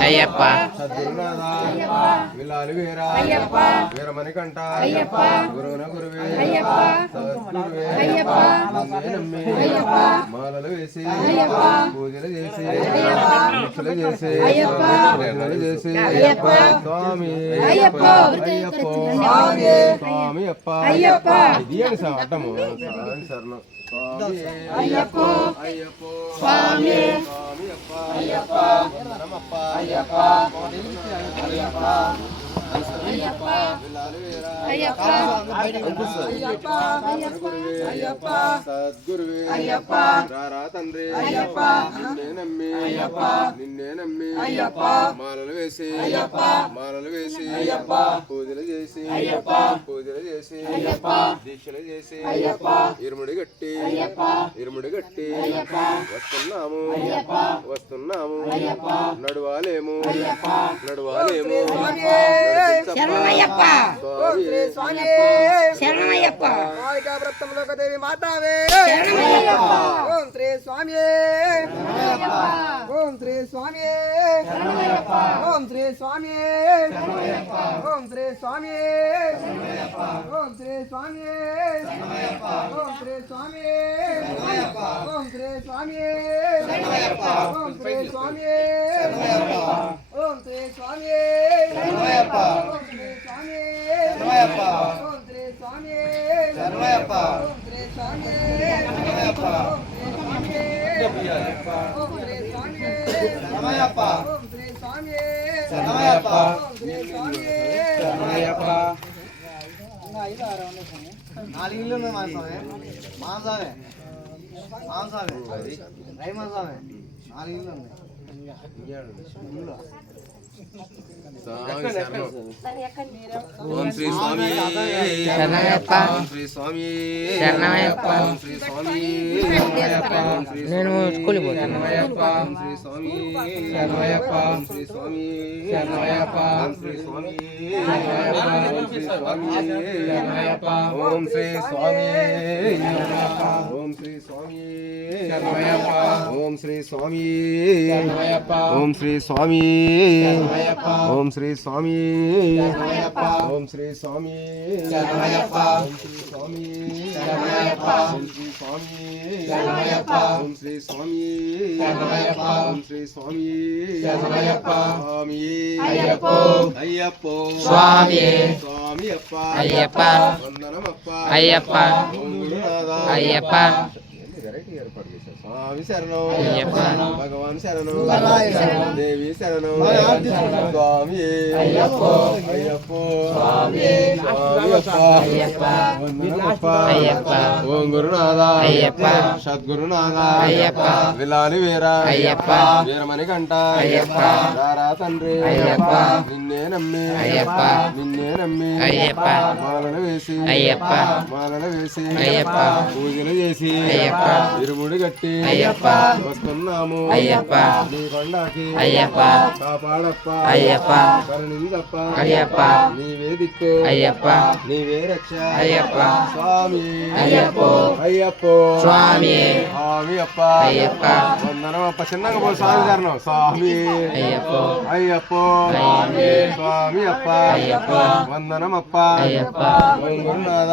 అయ్యప్ప సద్గురునాథ విలాలి వీర వీరమణికంఠ గురువున గురువే సద్గురువే నమ్మి మాలలు వేసి పూజలు చేసి దీక్షలు చేసి పూజలు చేసి స్వామి స్వామి అప్ప ఇది అని అడ్డము శరణం అయ్యప్ప అయ్యప్ప స్వామి స్వామి అప్ప అయ్యప్ప వందనమప్ప అయ్యప్ప అయ్యప్ప అయ్యప్ప అయ్యప్ప అయ్యప్ప సద్గురువే అయ్యప్ప రారా తండ్రి అయ్యప్ప నిన్నే నమ్మి అయ్యప్ప మాలలు వేసి పూజలు చేసి దీక్షలు చేసి ఇరుముడి గట్టి వస్తున్నాము నడవాలేము శరణమయ్యప్ప శరణమయ్యప్ప దేవి మాతావే ఓం శ్రీ స్వామి ఓం శ్రీ స్వామి ఓం శ్రీ స్వామి ఓం శ్రీ స్వామి ఓం శ్రీ స్వామి ఓం శ్రీ స్వామి ఓం శ్రీ స్వామి ఓం శ్రీ స్వామి ఓం శ్రీ స్వామి ఓం శ్రీ స్వామి ఓం శ్రీ స్వామి శరణమయ్యప్ప ఓం శ్రీ స్వామి శరణమయ్యప్ప ఓం శ్రీ స్వామి శరణమయ్యప్ప ఓం శ్రీ స్వామి శరణమయ్యప్ప ఓం శ్రీ స్వామి శరణమయ్యప్ప నాలుగు ఇల్లు ఉన్నాయి మానసామే రైమాసామే నాలుగు ఇల్లు ఉన్నాయి ఓం శ్రీ స్వామి శరణమయ్యప్ప శ్రీ స్వామి శరణమయ్యప్ప శ్రీ స్వామి నేను స్కూల్కి పోతాను శ్రీ స్వామి శ్రీ స్వామి శ్రీ స్వామి ఓం శ్రీ స్వామి ఓం శ్రీ స్వామి ఓం శ్రీ స్వామి ఓం శ్రీ స్వామి ఓం శ్రీ స్వామి ఓం శ్రీ స్వామి ఓం శ్రీ స్వామి ఓం శ్రీ స్వామి ఓం శ్రీ స్వామి ఓం శ్రీ స్వామి స్వామి అయ్యప్ప అయ్యప్ప స్వామి స్వామి అప్ప అయ్యప్ప వందనమప్ప అయ్యప్ప అయ్యప్ప వెరైటీ ఏర్పాటు చేశారు స్వామి శరణం భగవాన్ శరణం దేవి శరణం స్వామి అయ్యప్ప వందనమప్ప ఓం గురునాథ సద్గురునాథ విలాలి వీర వీరమణికంఠ రారా తండ్రి నిన్నే నమ్మి మాలలు వేసి పూజలు చేసి ఇరుముడి గట్టి వస్తున్నాము నీ కొండకి కాపాడప్ప కరుణిందప్ప నీవే దిక్కు నీవే రక్ష స్వామి అయ్యప్ప స్వామి అప్ప వందనమప్ప చిన్నగా పో స్వామి చరణం స్వామి అయ్యప్ప స్వామి అప్ప వందనమప్ప గురునాథ